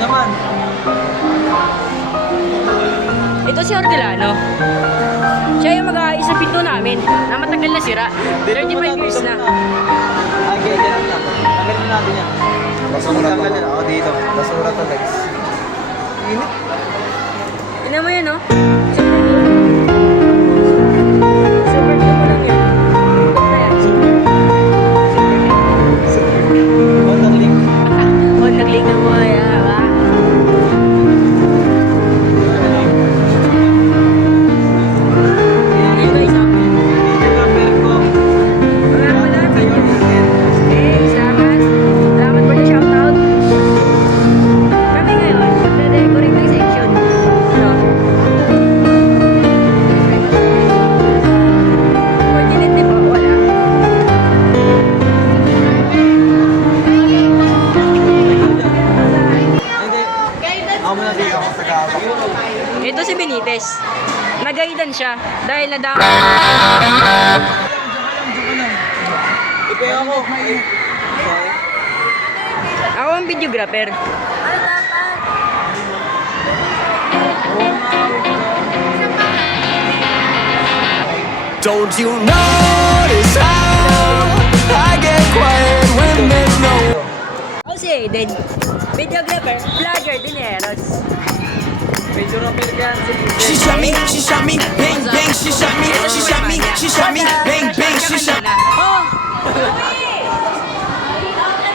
naman. Ito si Ordelano. Siya yung mag-aayos sa pinto namin na matagal na sira. 35 years na. Okay, dyan lang. Tanggalin natin yan. Basura to. Ako dito. Basura to, guys. Init. Tignan mo yun, no? Super glue mo lang yan. Ito yan. Oh, nag-link. Oh, nag-link na mo yan, ba? Ayun guys, oh. Dito lang, pero ko. Wala pala, thank you. Okay, salamat. Salamat for the shoutout. Kami ngayon, nagde-decorate ng section. No? Coordinate din po, wala. Hindi. Ako muna dito ako sa gawak. Ito si Benitez. Nagaidan siya dahil nadama. Ipe ako. Ako ang videographer. Don't you notice how I get quiet when there's no Ako si Aiden. Videographer, vlogger, dineros. Medyo rapper ka yan. She shot me, bang bang, she shot me, bang bang, she shot me. Oh!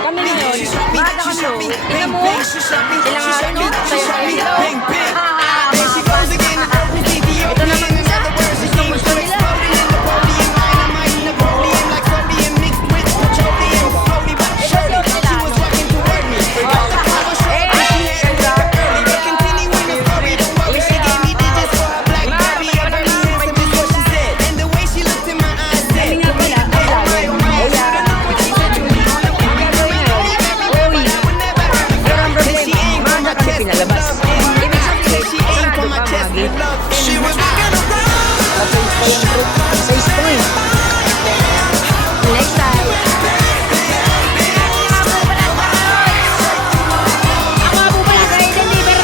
Kami ngayon, bata kami. Tingnan mo, kailangan no? Sayo-sayo. Bang bang, there she goes again. Ito naman isa, gusto nila. Pinalabas. Ibig sabihin, sarado pa mga gate. She was walking around. Sa spoon. Next time. Ako nga po pala sa Aiden Liber.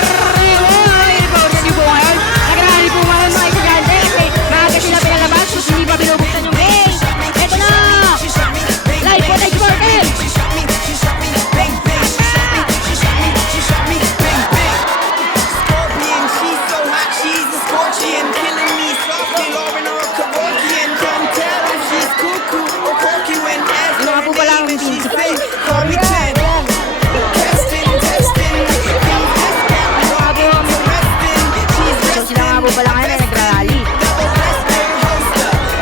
Report na po ngayon. Nagrali po ngayon mga estudyante kasi maaga sila pinalabas kasi hindi pa binubuksan yung gate. Eto na! Live footage for them! Ano nga po pala ang principal? So sila nga po pala ngayon ay nagrarally.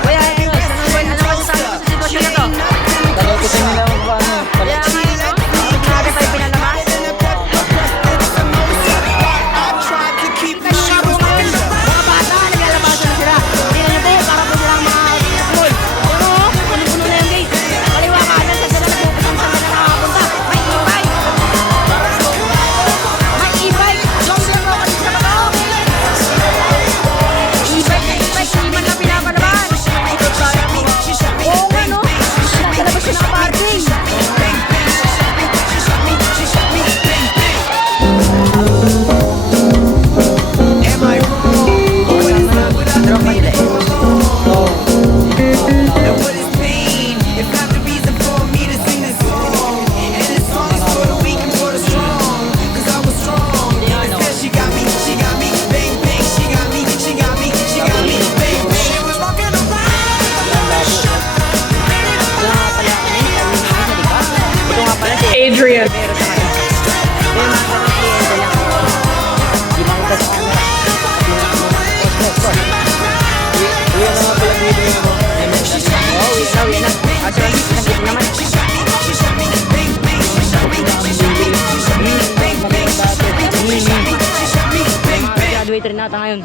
Kaya ano masasabi ko sa sitwasyon na to? Tagal ko sa nila kung paano. Kaya ngayon no? Grabe tayo pinalabas. Kasi nga po ngayon, mga bata, naglalabasan na sila. Tingnan nyo po, para po silang mga school. Pero puno-puno na yung gate. Kaliwa kanan, sa dala na pupunta, saan ka na nakapunta. May e-bike. May e-bike. Long lang ako kasi sa baba. E-bike na e-bike, hindi man na pinapalabas. Oo nga no, nasa labas siya nakaparking. Am I wrong? What is love without the feeling? And what is pain? If not the reason for me to sing this song. And this song is for the weak and for the strong. Cause I was strong. Instead she got me, bang bang. She got me, bang bang. She was walking around. Ito nga pala si Adrian. Pero sa kanya. Pero mga kapatid lang. Di makita sa kanya. Uyan na nga pala dito yun. Oo, ikaw yan na. Kasi nagkita naman. Graduator na ata ngayon.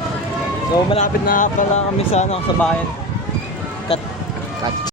So malapit na pala kami sa bayan. Cut.